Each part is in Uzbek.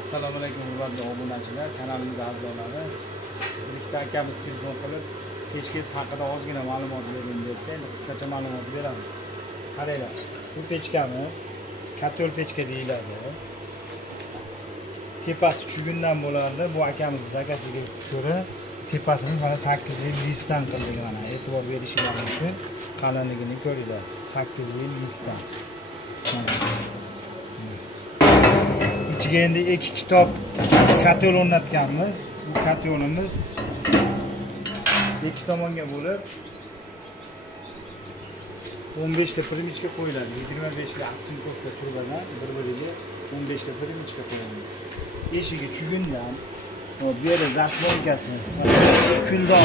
Assalomu alaykum hurmatli obunachilar, kanalimiz a'zolari. Ikkita akamiz telefon qilib, pechkasi haqida ozgina ma'lumot bering debdi. Endi qisqacha ma'lumot beramiz. Qaranglar, bu pechkamiz kotol pechka deyiladi. Tepasi chugundan bo'ladi. Bu akamiz zakasiga ko'ra tepasini mana 8 yil listdan qildik mana. E'tibor berishingiz mumkin. Qalinligini ko'ringlar. 8 yil listdan. İçiga endi 2 kitob kotol o'rnatganmiz. Bu kotolimiz ikki tomonga bo'lib 15 ta primichka qo'yiladi. 25 ta aksinkovka turbadan bir-biriga 15 ta primichka qo'yamiz. Eshigi chugundan, bu yerda zaslonкасы, kuldon.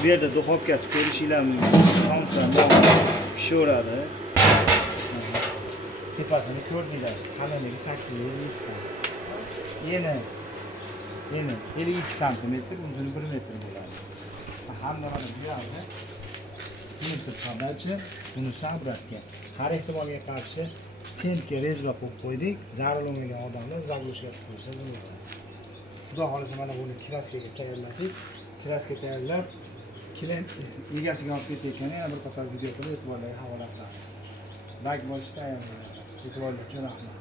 Bu yerda duxovkasi ko'rishinglar mumkin. Somsa pishaveradi. Tepasini ko'rdinglar. Qalinligi 8 yil listdan. Yeni 52 cm, uzuni 1 metr bo'ladi. Hamda mana bu yerda bunisi podachi, bunisi obratga. Har ehtimolga qarshi tentga rezga qo'yib qo'ydik. Zarur bo'lmagan odamlar zabloshlab qo'ysa bo'ladi. Xudo xolasa mana buni kraskaga tayyorladik. Kraska tayyorlab, klient egasiga olib ketayotganda yana bir qator video qilib e'tiborlarga havola qilamiz. Like bosishda e'tiborlar uchun rahmat.